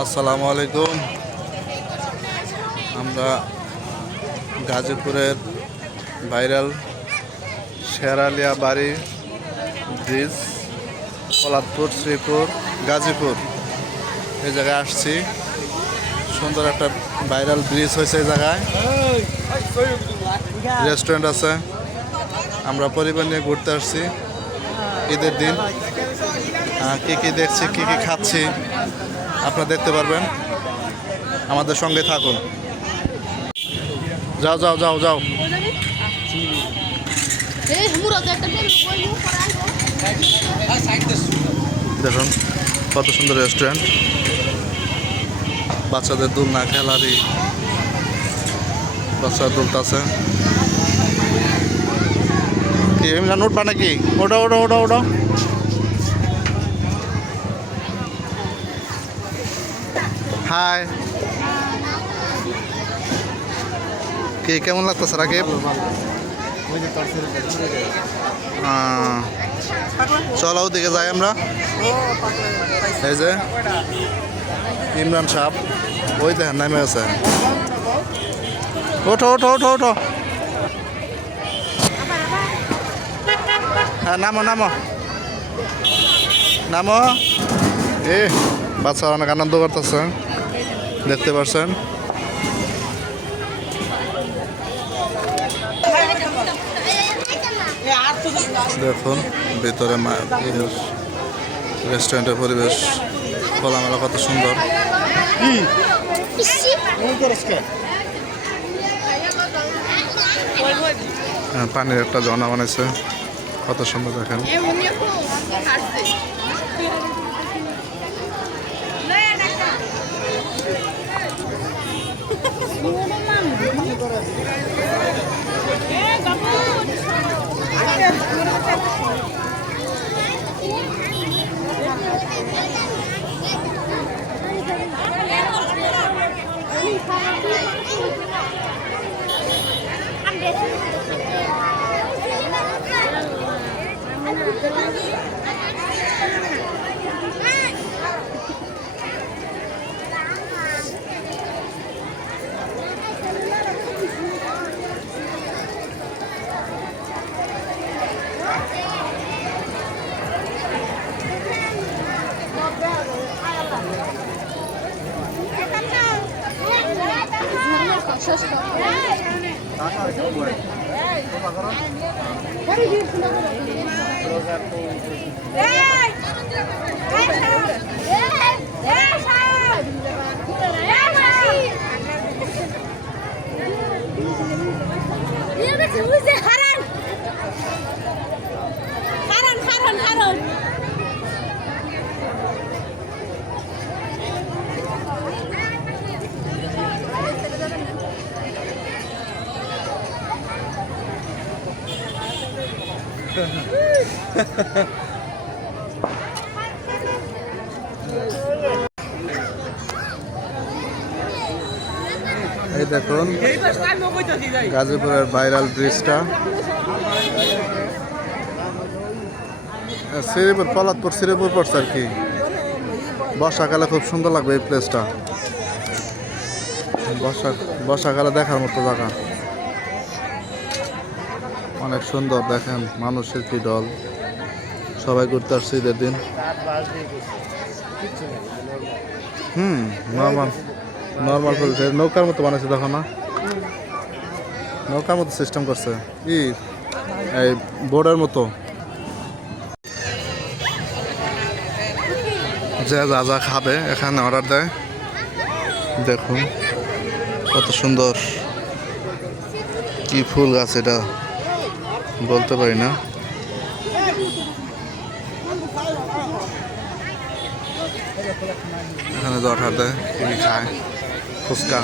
আসসালামু আলাইকুম। আমরা গাজীপুরের ভাইরাল শেরালিয়া বাড়ি ব্রিজ, পলাতপুর, শ্রীপুর, গাজীপুর এই জায়গায় আসছি। সুন্দর একটা ভাইরাল ব্রিজ হয়েছে এই জায়গায়, রেস্টুরেন্ট আছে। আমরা পরিবার নিয়ে ঘুরতে আসছি ঈদের দিন। কি কি দেখছি, কি কি খাচ্ছি আপনারা দেখতে পারবেন, আমাদের সঙ্গে থাকুন। যাও যাও যাও যাও। দেখুন কত সুন্দর রেস্টুরেন্ট, বাচ্চাদের দোলনা, খেলারি, বাচ্চা দুলতাছে। কি ইমরান উঠবা নাকি? ওটা ওটা ওটা ওটা। হাই, কি কেমন লাগতেছে রাকিব? চলো ওদিকে যাই আমরা। এই যে ইমরান সাহেব ওই দেখেন নামে আছে। ওঠো ওঠো ওঠো ওঠো। হ্যাঁ নামো নামো নামো। বাচ্চা অনেক আনন্দ করতেছে, দেখতে পাচ্ছেন। দেখুন ভিতরে রেস্টুরেন্টের পরিবেশ, খোলামেলা, কত সুন্দর। পানির একটা ঝর্ণা বানাইছে, কত সুন্দর দেখেন। এই দেখুন গাজীপুরের ভাইরাল ব্রিজটা, শ্রীপুর, পলাতপুর, শ্রীপুর পড়ছে আর কি। বর্ষাকালে খুব সুন্দর লাগবে এই প্লেসটা, বর্ষাকালে দেখার মতো জায়গা, অনেক সুন্দর। দেখেন মানুষের কি দল, সবাই ঘুরতে আসছে ঈদের দিন। নর্মাল করছে, নৌকার মতো বানাইছে, দেখো না, নৌকার মতো সিস্টেম করছে, এই বোর্ডের মতো। যে যা যা খাবে এখানে অর্ডার দেয়। দেখুন কত সুন্দর, কি ফুল গাছ এটা বলতে পারি না। এখানে যে অর্ডার দেয়, কি কি খায়, ফুচকা,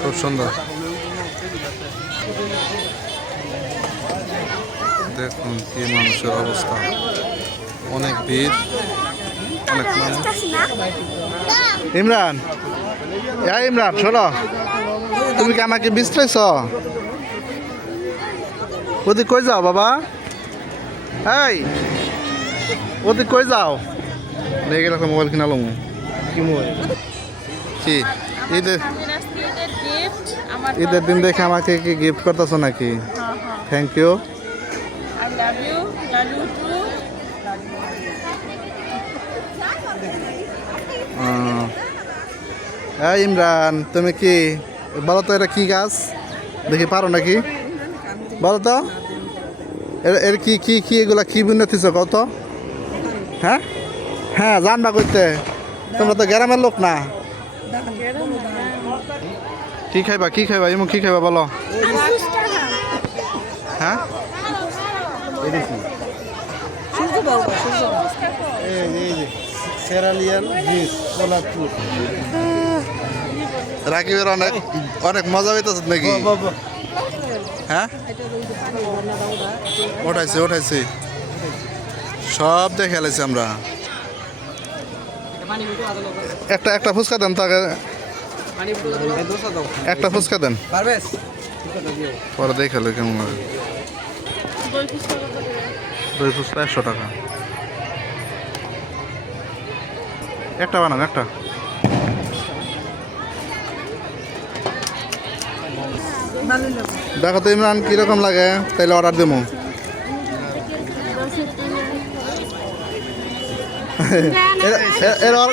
খুব সুন্দর। দেখুন কি মানুষের অবস্থা, অনেক ভিড়, অনেক মানুষ। ইমরান, ইমরান শোনো, তুমি কি আমাকে বিস্তারিত ওদিক কই যাও বাবা? এই ওদিক কই যাও? নিয়ে গেলে একটা মোবাইল কিনালাম। কি মোবাইল? কি ঈদের ঈদের দিন দেখে আমাকে কি গিফট করতেছো নাকি? Thank you. এই ইমরান, তুমি কি বলো তো, এটা কি গাছ? দেখি পারো নাকি বলো তো। এর কি কি কি এগুলা কি বিন্যাতিছ কত? হ্যাঁ হ্যাঁ, জানবা কইতে, তোমরা তো গ্রামের লোক না। কি খাইবা কি খাইবা এমন কি খাইবা বলো? হ্যাঁ রাকিবের অনেক অনেক মজা হইতেছে নাকি? হ্যাঁ ওঠাইছি ওঠাইছি, সব দেখে এলাইছি আমরা। একটা একটা ফুচকা দেন তাকে, একটা ফুচকা দেন পরে দেখালো কেমন লাগে। দই ফুচকা 100 টাকা একটা বানান একটা। দেখো তো ইমরান কিরকম লাগে, তাইলে অর্ডার দেবো।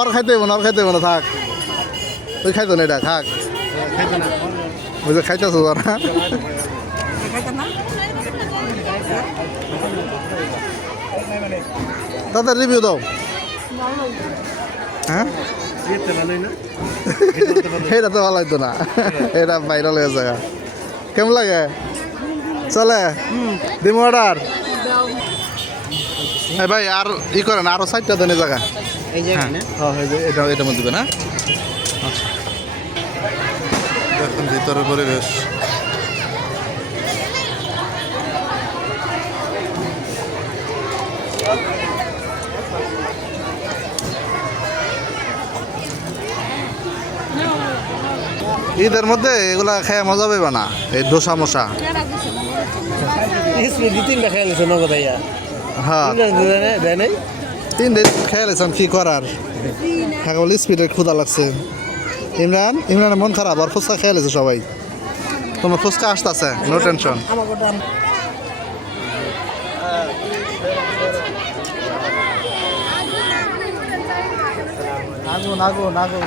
ওর খাইতে হইব না, ওর খাইতে হইব না, থাক তুই খাইতো না, এটা থাক। ওই যে খাইতেছো ওরা। দাদা রিভিউ দাও। হ্যাঁ এটা তো ভালো হইতো না, এটা ভাইরাল হয়ে যায়। কেমন লাগে? চলে দিম অর্ডার। হ্যাঁ ভাই, আর ই করেন, আরো 4টা দেন এই জায়গা। এটা এটার মধ্যে না। আচ্ছা দেখুন ভিতরের পরিবেশ। ঈদের মধ্যে এগুলা খেয়ে মজা পাইবা না, এই ডোসা মশা। হ্যাঁ 3 দিন খেয়ে লেছেন, কি করার। বলে স্পিডে ক্ষুধা লাগছে। ইমরানের মন খারাপ, আর ফুচকা খেয়ে লেছে সবাই। তোমার ফুচকা আসতেছে, নো টেনশন। আগুন আগুন আগুন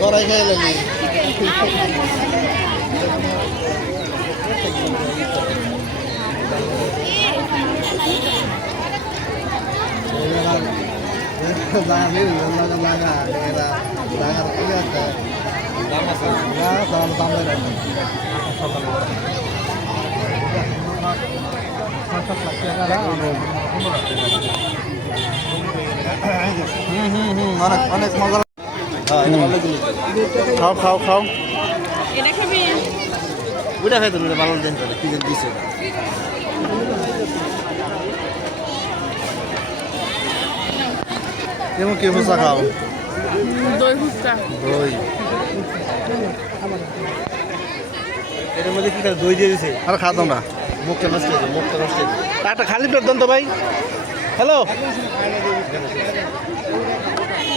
তোরাই খেয়ে লাগি। অনেক অনেক মজা। খাও খাও খাও, এটা খাবি? ওটা খাইতো না, ভালো দেন কি যেন দিছে। কেমন কি ফুচকা খাও? দই ফুচকা। দই এটার মধ্যে কি দই দিয়ে দিছে? আর খাও তোমরা। মুখটা নষ্ট হয়েছে, মুখটা নষ্ট হয়েছে। একটা খালি প্লেট দেন তো ভাই। হ্যালো,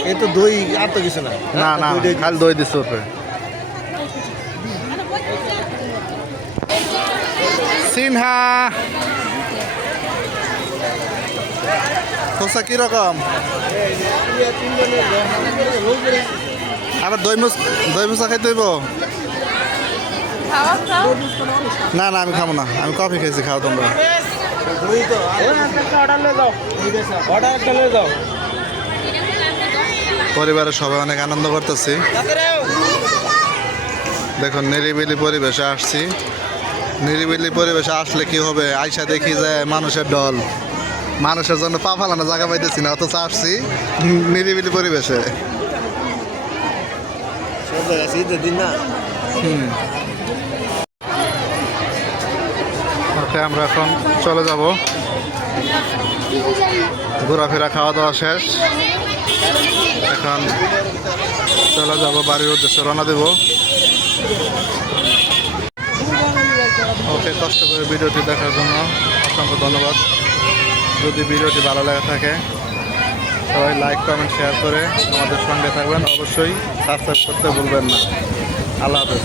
এই তো দই আর তো কিছু না। না না খালি দই দিচ্ছে ওপরে। সিনহা ফুচকা কিরকম? আবার দই ফুচকা খাইতে হইব? না না আমি খাবো না, আমি কফি খেয়েছি, খাও তোমরা। পরিবারের সবাই অনেক আনন্দ করতেছি। দেখুন নিরিবিলি পরিবেশে আসছি, নিরিবিলি পরিবেশে আসলে কি হবে, আইসা দেখি যে মানুষের ঢল, মানুষের জন্য পা ফালানো জায়গা পাইতেছি না, অথচ আসছি নিরিবিলি পরিবেশে। সব জায়গায় আছে, ঈদের দিন না। ওকে, আমরা এখন চলে যাব, ঘোরাফেরা খাওয়া দাওয়া শেষ, এখন চলে যাব বাড়ির উদ্দেশ্যে রওনা দেব। ওকে, কষ্ট করে ভিডিওটি দেখার জন্য অসংখ্য ধন্যবাদ। যদি ভিডিওটি ভালো লাগে থাকে সবাই লাইক কমেন্ট শেয়ার করে আমাদের সঙ্গে থাকবেন, অবশ্যই সাবস্ক্রাইব করতে ভুলবেন না। আল্লাহ হাফেজ।